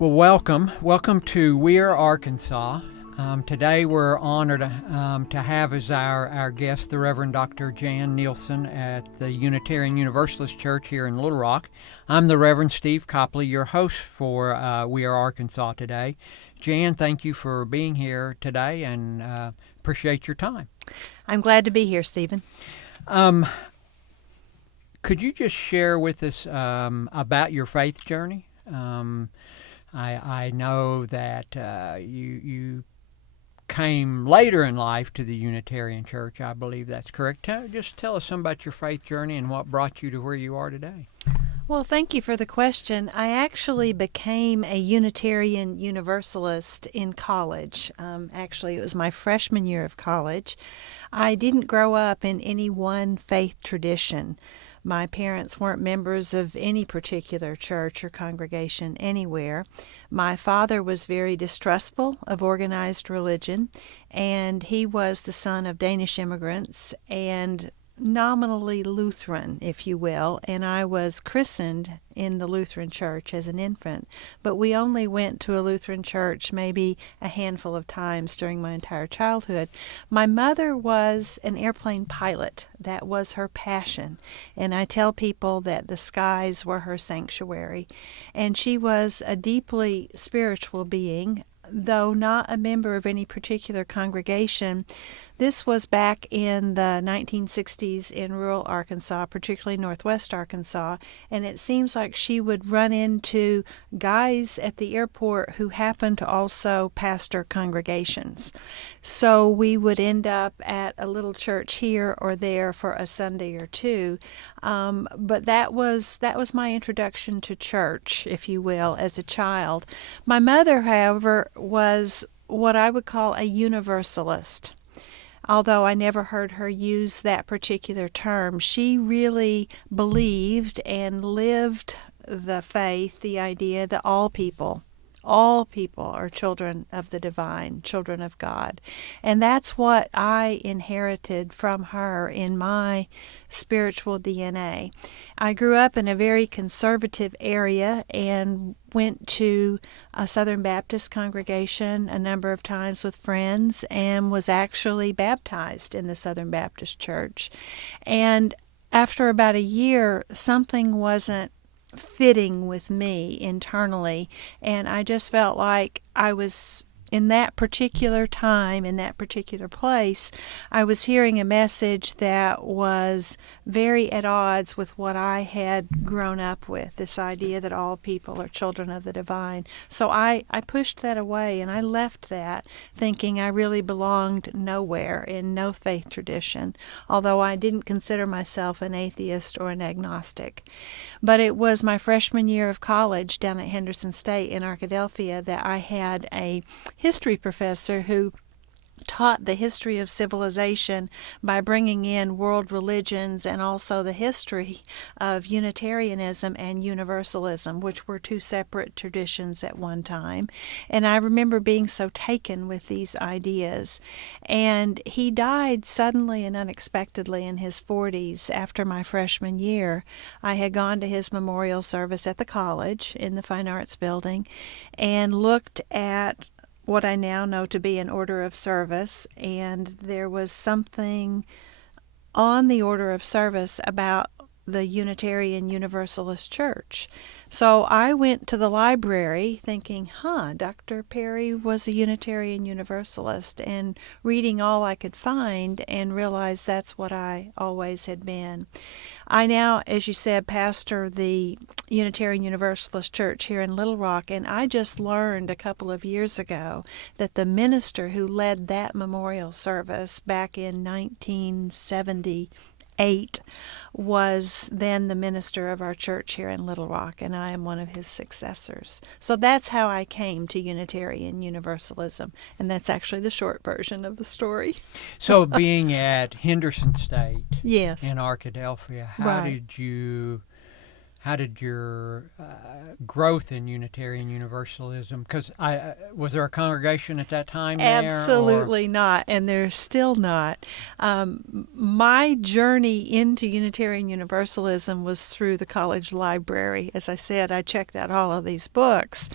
Well, welcome to We're Arkansas. Today we're honored to have as our guest the Reverend Dr. Jan Nielsen at the Unitarian Universalist Church here in Little Rock. I'm the Reverend Steve Copley, your host for We Are Arkansas today. Jan, thank you for being here today and appreciate your time. I'm glad to be here, Stephen. Could you just share with us about your faith journey? I know that you came later in life to the Unitarian Church. I believe that's correct. Just tell us some about your faith journey and what brought you to where you are today. Well, thank you for the question. I actually became a Unitarian Universalist in college. Actually, it was my freshman year of college. I didn't grow up in any one faith tradition. My parents weren't members of any particular church or congregation anywhere. My father was very distrustful of organized religion, and he was the son of Danish immigrants and nominally Lutheran, if you will, and I was christened in the Lutheran church as an infant, but we only went to a Lutheran church maybe a handful of times during my entire childhood. My mother was an airplane pilot. That was her passion, and I tell people that the skies were her sanctuary, and she was a deeply spiritual being, though not a member of any particular congregation. This was back in the 1960s in rural Arkansas, particularly northwest Arkansas, and it seems like she would run into guys at the airport who happened to also pastor congregations. So we would end up at a little church here or there for a Sunday or two, but that was my introduction to church, if you will, as a child. My mother, however, was what I would call a universalist. Although I never heard her use that particular term, she really believed and lived the faith, the idea that all people are children of the divine, children of God. And that's what I inherited from her in my spiritual DNA. I grew up in a very conservative area and went to a Southern Baptist congregation a number of times with friends and was actually baptized in the Southern Baptist Church. And after about a year, something wasn't fitting with me internally, and I just felt like I was in that particular time, in that particular place, I was hearing a message that was very at odds with what I had grown up with, this idea that all people are children of the divine. So I pushed that away, and I left that thinking I really belonged nowhere in no faith tradition, although I didn't consider myself an atheist or an agnostic. But it was my freshman year of college down at Henderson State in Arkadelphia that I had a history professor who taught the history of civilization by bringing in world religions and also the history of Unitarianism and Universalism, which were two separate traditions at one time. And I remember being so taken with these ideas. And he died suddenly and unexpectedly in his 40s after my freshman year. I had gone to his memorial service at the college in the Fine Arts Building and looked at what I now know to be an order of service, and there was something on the order of service about the Unitarian Universalist Church. So I went to the library thinking, Dr. Perry was a Unitarian Universalist, and reading all I could find and realized that's what I always had been. I now, as you said, pastor the Unitarian Universalist Church here in Little Rock, and I just learned a couple of years ago that the minister who led that memorial service back in 1978 was then the minister of our church here in Little Rock, and I am one of his successors. So that's how I came to Unitarian Universalism, and that's actually the short version of the story. So being at Henderson State Yes. in Arkadelphia, Right. how did your growth in Unitarian Universalism? Because was there a congregation at that time there? Absolutely not, and there's still not. My journey into Unitarian Universalism was through the college library. As I said, I checked out all of these books,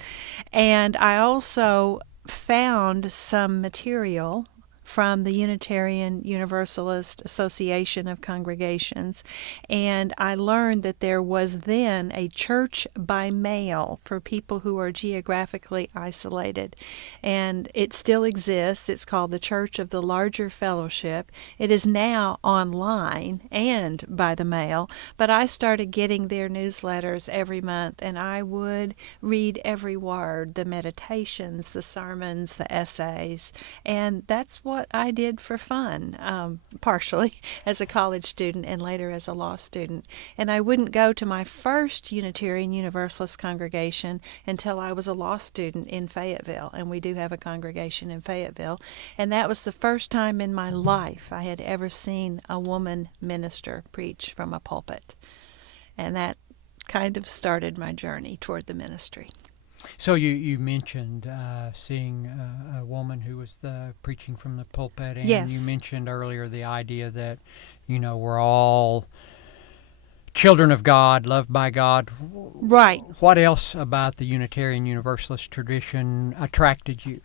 and I also found some material from the Unitarian Universalist Association of Congregations, and I learned that there was then a church by mail for people who are geographically isolated, and it still exists. It's called the Church of the Larger Fellowship. It is now online and by the mail, but I started getting their newsletters every month, and I would read every word, the meditations, the sermons, the essays, and that's what I did for fun, partially as a college student and later as a law student. And I wouldn't go to my first Unitarian Universalist congregation until I was a law student in Fayetteville, and we do have a congregation in Fayetteville. And that was the first time in my life I had ever seen a woman minister preach from a pulpit. And that kind of started my journey toward the ministry. So you mentioned seeing a woman who was preaching from the pulpit, and yes. You mentioned earlier the idea that, we're all children of God, loved by God. Right. What else about the Unitarian Universalist tradition attracted you?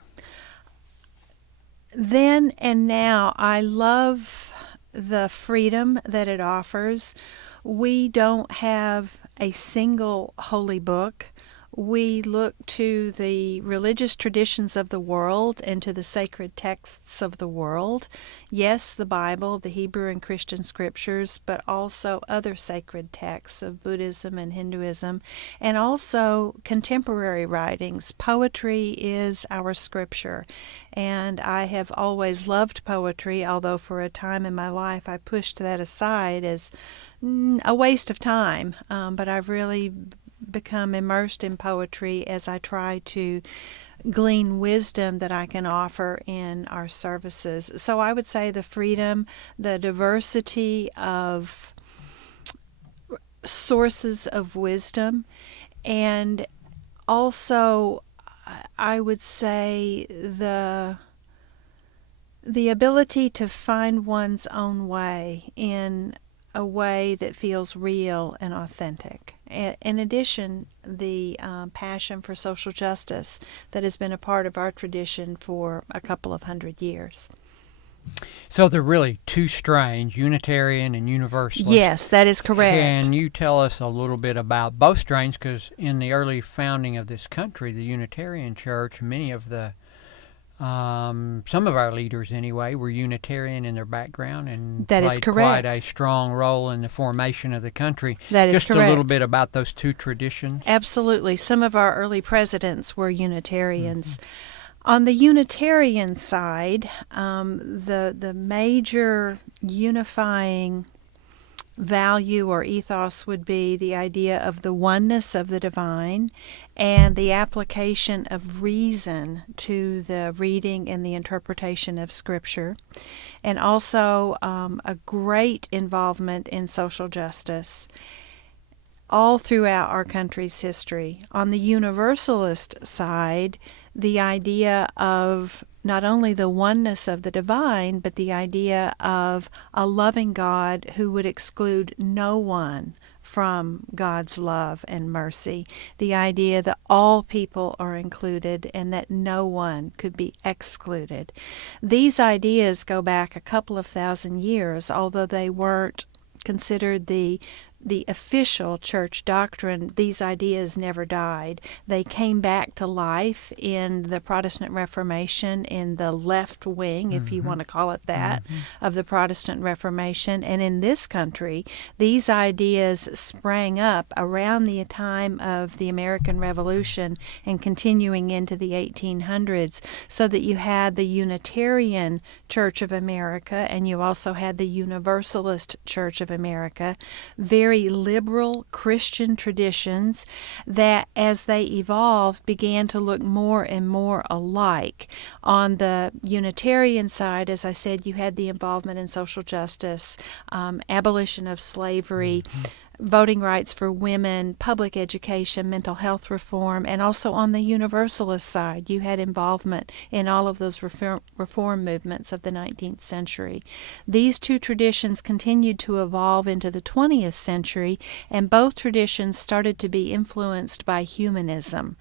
Then and now, I love the freedom that it offers. We don't have a single holy book. We look to the religious traditions of the world and to the sacred texts of the world. Yes, the Bible, the Hebrew and Christian scriptures, but also other sacred texts of Buddhism and Hinduism, and also contemporary writings. Poetry is our scripture, and I have always loved poetry, although for a time in my life I pushed that aside as a waste of time, but I've really become immersed in poetry as I try to glean wisdom that I can offer in our services. So I would say the freedom, the diversity of sources of wisdom, and also I would say the ability to find one's own way in a way that feels real and authentic. In addition, the passion for social justice that has been a part of our tradition for a couple of 100 years. So they're really two strains, Unitarian and Universalist. Yes, that is correct. Can you tell us a little bit about both strains? Because in the early founding of this country, the Unitarian Church, many of the some of our leaders, anyway, were Unitarian in their background and that played is correct. Quite a strong role in the formation of the country. That is Just correct. a little bit about those two traditions. Absolutely. Some of our early presidents were Unitarians. Mm-hmm. On the Unitarian side, the major unifying value or ethos would be the idea of the oneness of the divine and the application of reason to the reading and the interpretation of Scripture, and also a great involvement in social justice all throughout our country's history. On the Universalist side, the idea of not only the oneness of the divine, but the idea of a loving God who would exclude no one from God's love and mercy. The idea that all people are included and that no one could be excluded. These ideas go back a couple of thousand years, although they weren't considered the official church doctrine. These ideas never died. They came back to life in the Protestant Reformation, in the left wing, if you want to call it that, of the Protestant Reformation. And in this country, these ideas sprang up around the time of the American Revolution and continuing into the 1800s, so that you had the Unitarian Church of America and you also had the Universalist Church of America, very liberal Christian traditions that, as they evolved, began to look more and more alike. On the Unitarian side, as I said, you had the involvement in social justice, abolition of slavery, voting rights for women, public education, mental health reform, and also on the Universalist side, you had involvement in all of those reform movements of the 19th century. These two traditions continued to evolve into the 20th century, and both traditions started to be influenced by humanism.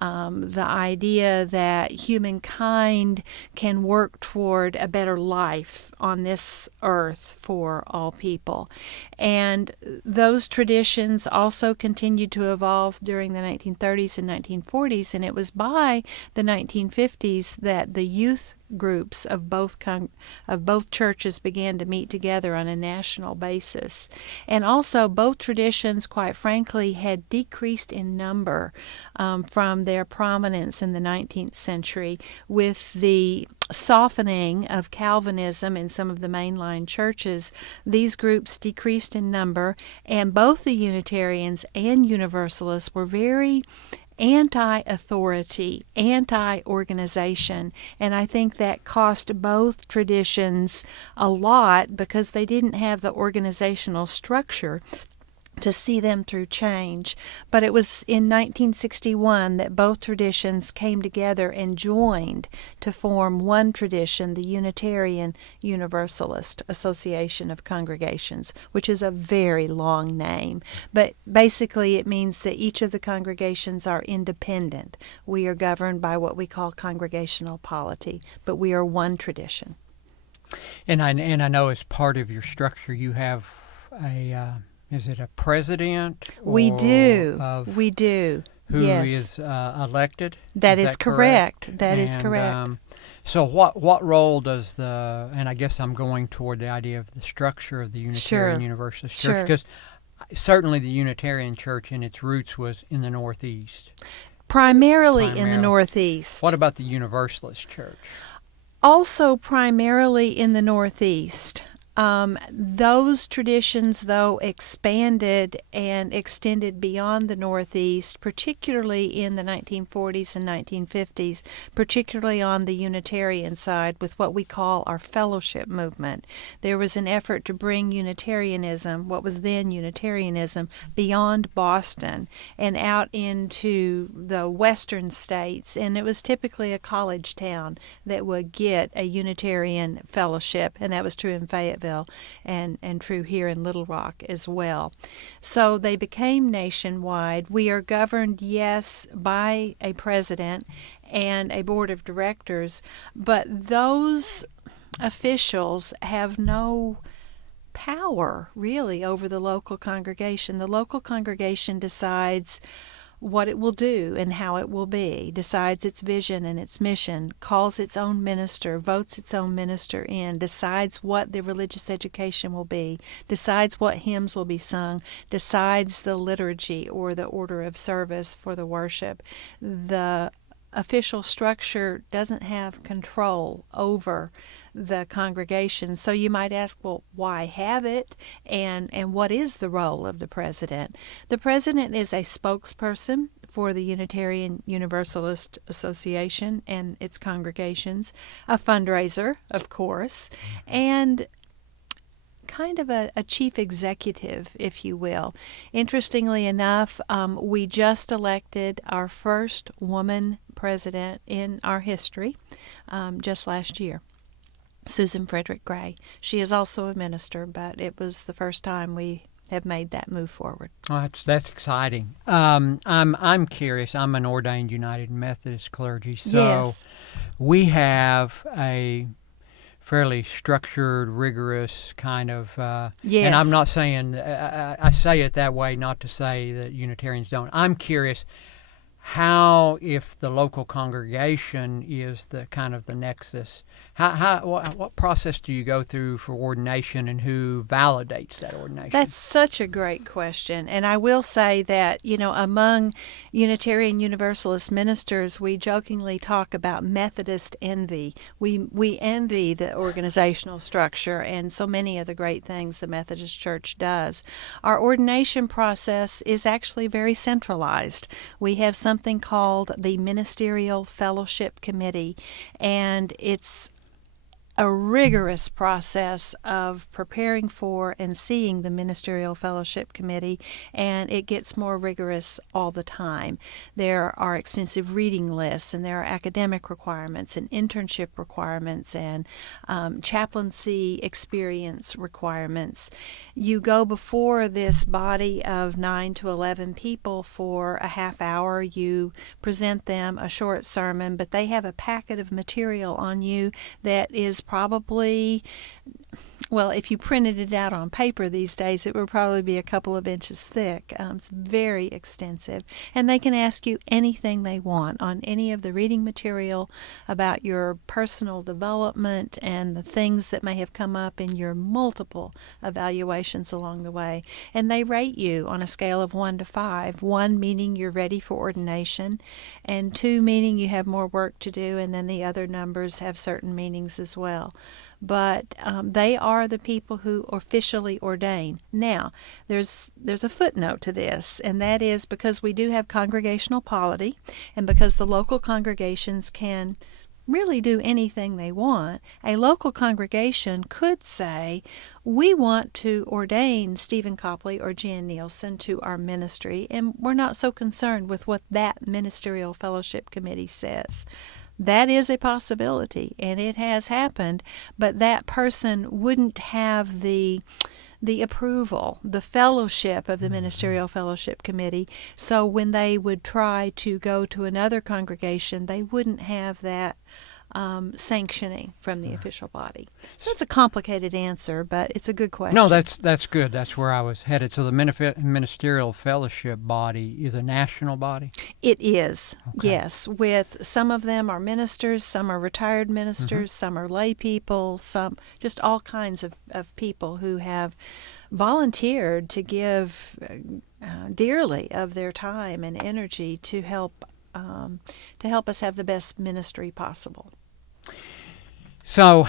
The idea that humankind can work toward a better life on this earth for all people. And those traditions also continued to evolve during the 1930s and 1940s, and it was by the 1950s that the youth groups of both churches began to meet together on a national basis. And also, both traditions, quite frankly, had decreased in number from their prominence in the 19th century with the softening of Calvinism in some of the mainline churches. These groups decreased in number, and both the Unitarians and Universalists were very anti-authority, anti-organization, and I think that cost both traditions a lot because they didn't have the organizational structure to see them through change. But it was in 1961 that both traditions came together and joined to form one tradition, the Unitarian Universalist Association of Congregations, which is a very long name. But basically it means that each of the congregations are independent. We are governed by what we call congregational polity, but we are one tradition. And I know as part of your structure you have a... is it a president? We do. Who yes. is elected? That is correct. That is correct. So what role does and I guess I'm going toward the idea of the structure of the Unitarian Universalist Church, because certainly the Unitarian Church in its roots was in the Northeast. Primarily in the Northeast. What about the Universalist Church? Also primarily in the Northeast. Those traditions, though, expanded and extended beyond the Northeast, particularly in the 1940s and 1950s, particularly on the Unitarian side with what we call our fellowship movement. There was an effort to bring Unitarianism, what was then Unitarianism, beyond Boston and out into the western states, and it was typically a college town that would get a Unitarian fellowship, and that was true in Fayetteville. And true here in Little Rock as well. So they became nationwide. We are governed, yes, by a president and a board of directors, but those officials have no power really over the local congregation. The local congregation decides what it will do and how it will be, decides its vision and its mission, calls its own minister, votes its own minister in, decides what the religious education will be, decides what hymns will be sung, decides the liturgy or the order of service for the worship. The official structure doesn't have control over the congregation. So you might ask, well, why have it? And what is the role of the president? The president is a spokesperson for the Unitarian Universalist Association and its congregations, a fundraiser, of course, and kind of a chief executive, if you will. Interestingly enough, we just elected our first woman president in our history just last year. Susan Frederick Gray. She is also a minister, but it was the first time we have made that move forward. Oh, that's exciting. I'm curious. I'm an ordained United Methodist clergy, so yes. We have a fairly structured, rigorous kind of. Yes. And I'm not saying I say it that way, not to say that Unitarians don't. I'm curious. How, if the local congregation is the kind of the nexus, what process do you go through for ordination, and who validates that ordination? That's such a great question. And I will say that, among Unitarian Universalist ministers, we jokingly talk about Methodist envy. We envy the organizational structure and so many of the great things the Methodist Church does. Our ordination process is actually very centralized. We have something called the Ministerial Fellowship Committee, and it's a rigorous process of preparing for and seeing the Ministerial Fellowship Committee, and it gets more rigorous all the time. There are extensive reading lists, and there are academic requirements and internship requirements and chaplaincy experience requirements. You go before this body of 9 to 11 people for a half hour. You present them a short sermon, but they have a packet of material on you that is probably, well, if you printed it out on paper these days, it would probably be a couple of inches thick. It's very extensive. And they can ask you anything they want on any of the reading material about your personal development and the things that may have come up in your multiple evaluations along the way. And they rate you on a scale of 1 to 5. 1 meaning you're ready for ordination, and 2 meaning you have more work to do, and then the other numbers have certain meanings as well. But they are the people who officially ordain. Now, there's a footnote to this, and that is because we do have congregational polity, and because the local congregations can really do anything they want, a local congregation could say, we want to ordain Stephen Copley or Jan Nielsen to our ministry, and we're not so concerned with what that Ministerial Fellowship Committee says. That is a possibility, and it has happened, but that person wouldn't have the approval, the fellowship of the Ministerial Fellowship Committee. So when they would try to go to another congregation, they wouldn't have that sanctioning from the official body. So that's a complicated answer, but it's a good question. No, that's good. That's where I was headed. So the Ministerial Fellowship body is a national body? It is, Okay. yes. With some of them are ministers, some are retired ministers, some are lay people, some just all kinds of people who have volunteered to give dearly of their time and energy to help us have the best ministry possible. So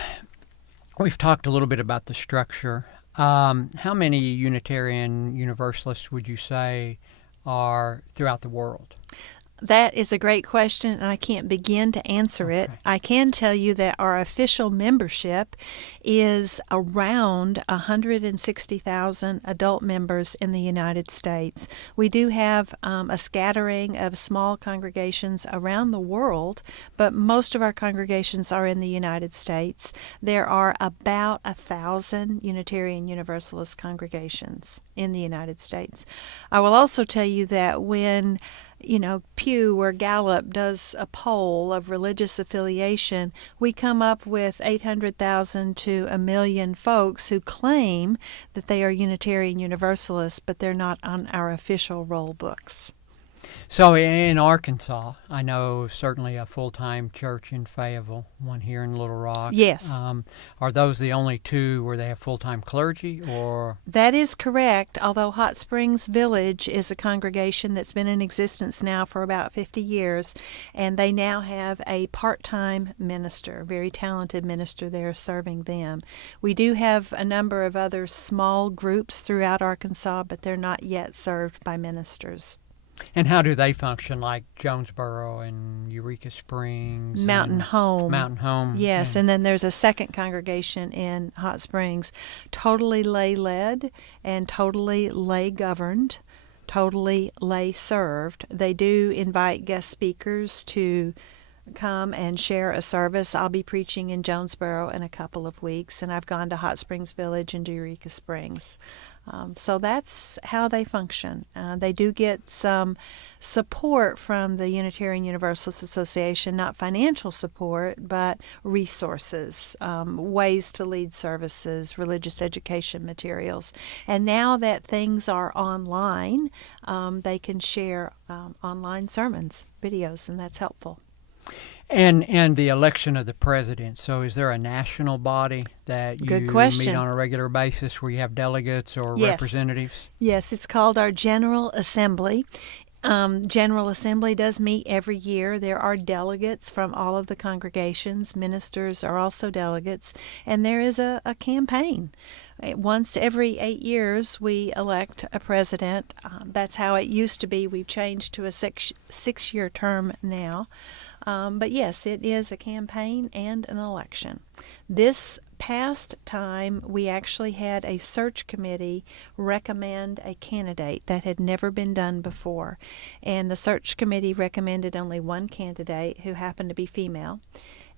we've talked a little bit about the structure. How many Unitarian Universalists would you say are throughout the world? That is a great question, and I can't begin to answer it. I can tell you that our official membership is around 160,000 adult members in the United States. We do have a scattering of small congregations around the world, but most of our congregations are in the United States. There are about 1,000 Unitarian Universalist congregations in the United States. I will also tell you that when Pew or Gallup does a poll of religious affiliation, we come up with 800,000 to 1 million folks who claim that they are Unitarian Universalists, but they're not on our official roll books. So in Arkansas, I know certainly a full-time church in Fayetteville, one here in Little Rock. Yes. Are those the only two where they have full-time clergy, or? That is correct, although Hot Springs Village is a congregation that's been in existence now for about 50 years, and they now have a part-time minister, a very talented minister there serving them. We do have a number of other small groups throughout Arkansas, but they're not yet served by ministers. And how do they function, like Jonesboro and Eureka Springs? Mountain Home. Mountain Home. Yes, and then there's a second congregation in Hot Springs, totally lay-led and totally lay-governed, totally lay-served. They do invite guest speakers to come and share a service. I'll be preaching in Jonesboro in a couple of weeks, and I've gone to Hot Springs Village and Eureka Springs. So that's how they function. They do get some support from the Unitarian Universalist Association, not financial support, but resources, ways to lead services, religious education materials. And now that things are online, they can share online sermons, videos, and that's helpful. And the election of the president. So is there a national body that you meet on a regular basis where you have delegates or representatives? Yes, it's called our General Assembly. General Assembly does meet every year. There are delegates from all of the congregations. Ministers are also delegates. And there is a campaign. Once every 8 years, we elect a president. That's how it used to be. We've changed to a six-year term now. But yes, it is a campaign and an election. This past time, we actually had a search committee recommend a candidate that had never been done before. And the search committee recommended only one candidate who happened to be female.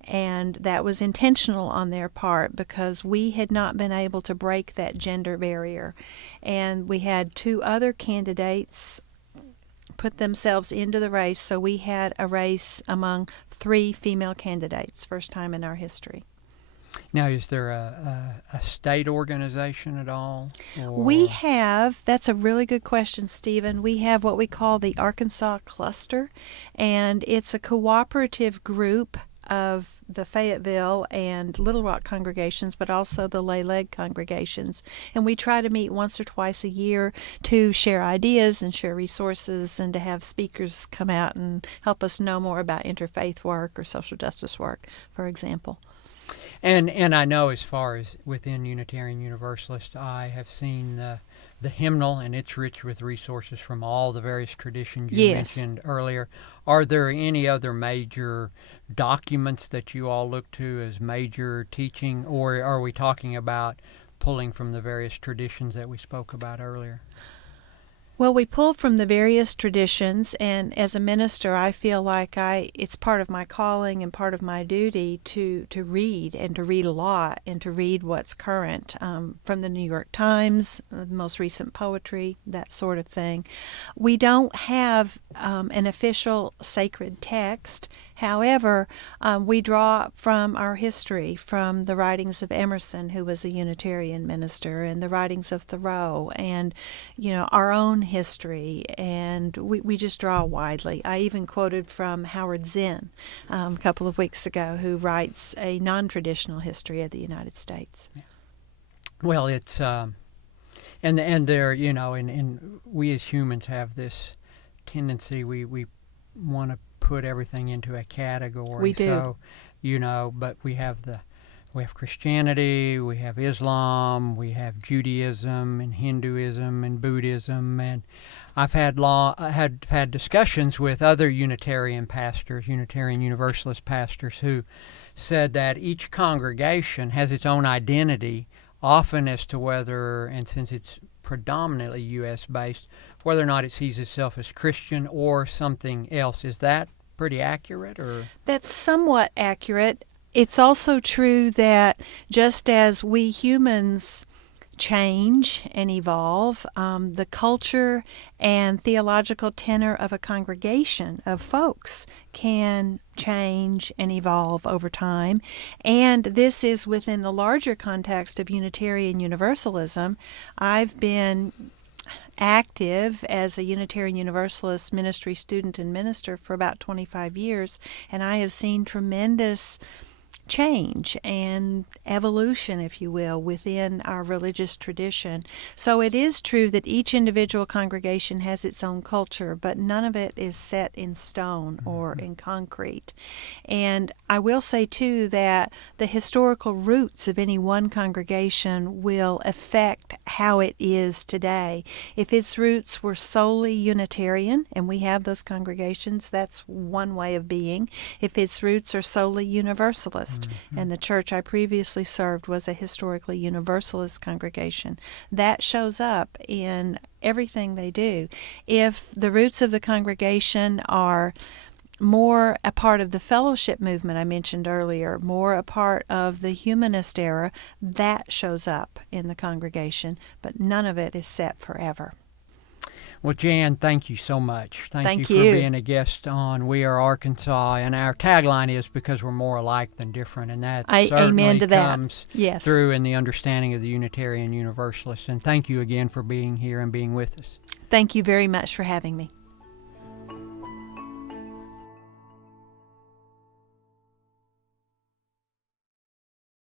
And that was intentional on their part because we had not been able to break that gender barrier. And we had two other candidates put themselves into the race, so we had a race among three female candidates, first time in our history. Now, is there a state organization at all? We have, that's a really good question, Stephen. We have what we call the Arkansas Cluster, and it's a cooperative group of the Fayetteville and Little Rock congregations, but also the Lay Leg congregations. And we try to meet once or twice a year to share ideas and share resources and to have speakers come out and help us know more about interfaith work or social justice work, for example. And I know as far as within Unitarian Universalist, I have seen the hymnal, and it's rich with resources from all the various traditions you mentioned earlier. Are there any other major documents that you all look to as major teaching, or are we talking about pulling from the various traditions that we spoke about earlier? Well, we pull from the various traditions, and as a minister, I feel like it's part of my calling and part of my duty to read, and to read a lot, and to read what's current, from the New York Times, the most recent poetry, that sort of thing. We don't have an official sacred text. However, we draw from our history, from the writings of Emerson, who was a Unitarian minister, and the writings of Thoreau, and our own history, and we just draw widely. I even quoted from Howard Zinn a couple of weeks ago, who writes a non-traditional history of the United States. Well, it's and there, and we as humans have this tendency, we want to put everything into a category. We do. So, but we have Christianity, we have Islam, we have Judaism and Hinduism and Buddhism, and I've had discussions with other Unitarian pastors, Unitarian Universalist pastors, who said that each congregation has its own identity, often as to whether, and since it's predominantly U.S. based, whether or not it sees itself as Christian or something else. Is that pretty accurate, or? That's somewhat accurate. It's also true that just as we humans change and evolve, the culture and theological tenor of a congregation of folks can change and evolve over time. And this is within the larger context of Unitarian Universalism. I've been active as a Unitarian Universalist ministry student and minister for about 25 years, and I have seen tremendous change and evolution, if you will, within our religious tradition. So it is true that each individual congregation has its own culture, but none of it is set in stone or in concrete. And I will say, too, that the historical roots of any one congregation will affect how it is today. If its roots were solely Unitarian, and we have those congregations, that's one way of being. If its roots are solely Universalist, and the church I previously served was a historically Universalist congregation, that shows up in everything they do. If the roots of the congregation are more a part of the fellowship movement I mentioned earlier, more a part of the humanist era, that shows up in the congregation, but none of it is set forever. Well, Jan, thank you so much. Thank you for being a guest on We Are Arkansas. And our tagline is because we're more alike than different. And that certainly comes through in the understanding of the Unitarian Universalists. And thank you again for being here and being with us. Thank you very much for having me.